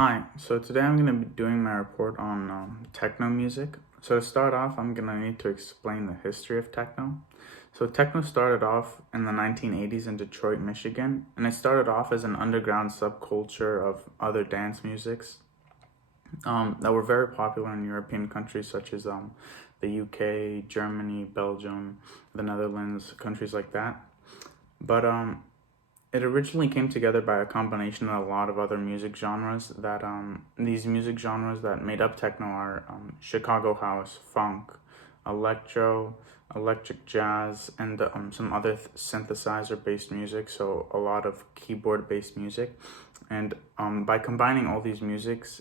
Hi, so today I'm going to be doing my report on techno music. So to start off, I'm going to need to explain the history of techno. So techno started off in the 1980s in Detroit, Michigan, and it started off as an underground subculture of other dance musics that were very popular in European countries such as the UK, Germany, Belgium, the Netherlands, countries like that. But it originally came together by a combination of a lot of other music genres that these music genres that made up techno are Chicago house, funk, electro, electric jazz, and some other synthesizer based music, so a lot of keyboard based music. And by combining all these musics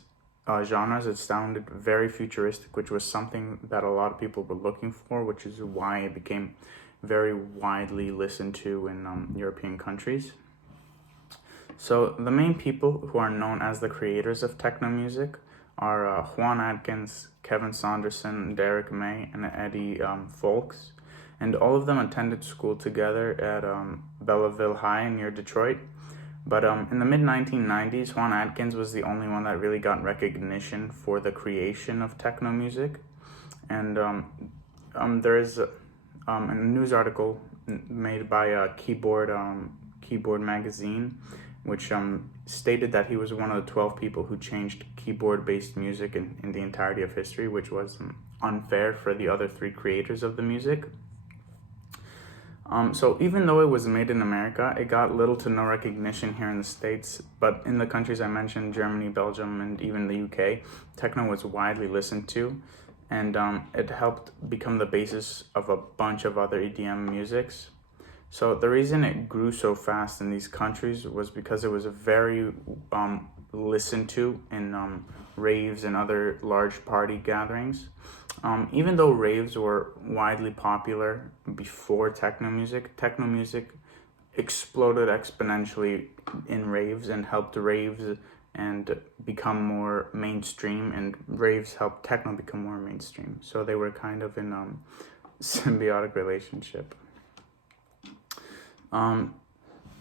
genres, it sounded very futuristic, which was something that a lot of people were looking for, which is why it became very widely listened to in European countries. So the main people who are known as the creators of techno music are Juan Atkins, Kevin Saunderson, Derek May, and Eddie Folks. And all of them attended school together at Belleville High near Detroit. But in the mid 1990s, Juan Atkins was the only one that really got recognition for the creation of techno music. And there's a news article made by Keyboard Magazine, which stated that he was one of the 12 people who changed keyboard-based music in the entirety of history, which was unfair for the other three creators of the music. So even though it was made in America, it got little to no recognition here in the States, but in the countries I mentioned, Germany, Belgium, and even the UK, techno was widely listened to, and it helped become the basis of a bunch of other EDM musics. So the reason it grew so fast in these countries was because it was very listened to in raves and other large party gatherings. Even though raves were widely popular before techno music exploded exponentially in raves and helped raves and become more mainstream, and raves helped techno become more mainstream. So they were kind of in symbiotic relationship.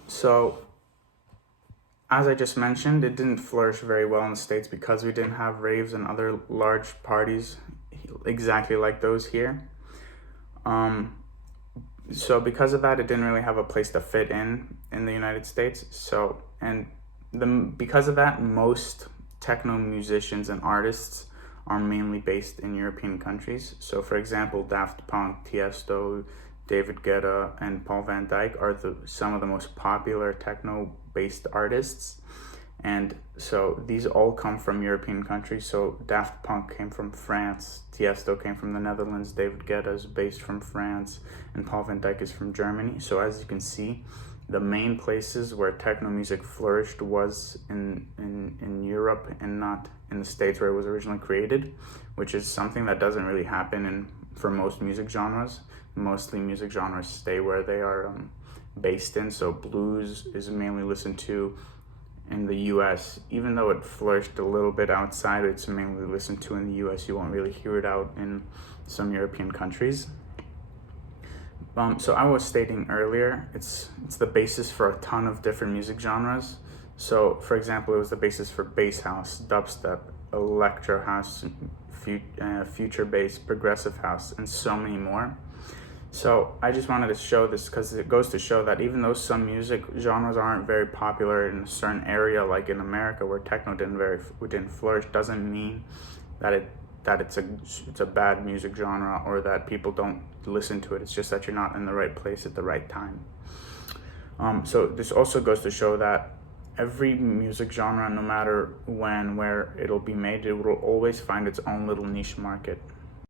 So as I just mentioned, it didn't flourish very well in the States because we didn't have raves and other large parties exactly like those here. So because of that, it didn't really have a place to fit in the United States. So, and because of that, most techno musicians and artists are mainly based in European countries. So for example, Daft Punk, Tiesto, David Guetta, and Paul Van Dyk are some of the most popular techno-based artists. And so these all come from European countries. So Daft Punk came from France, Tiesto came from the Netherlands, David Guetta is based from France, and Paul Van Dyk is from Germany. So as you can see, the main places where techno music flourished was in Europe and not in the States where it was originally created, which is something that doesn't really happen for most music genres. Mostly music genres stay where they are based in. So blues is mainly listened to in the US. Even though it flourished a little bit outside, it's mainly listened to in the US. You won't really hear it out in some European countries. So I was stating earlier, it's the basis for a ton of different music genres. So for example, it was the basis for bass house, dubstep, electro house, future bass, progressive house, and so many more. So I just wanted to show this because it goes to show that even though some music genres aren't very popular in a certain area, like in America where techno didn't flourish, doesn't mean that it's a bad music genre or that people don't listen to it. It's just that you're not in the right place at the right time. So this also goes to show that every music genre, no matter when, where it'll be made, it will always find its own little niche market.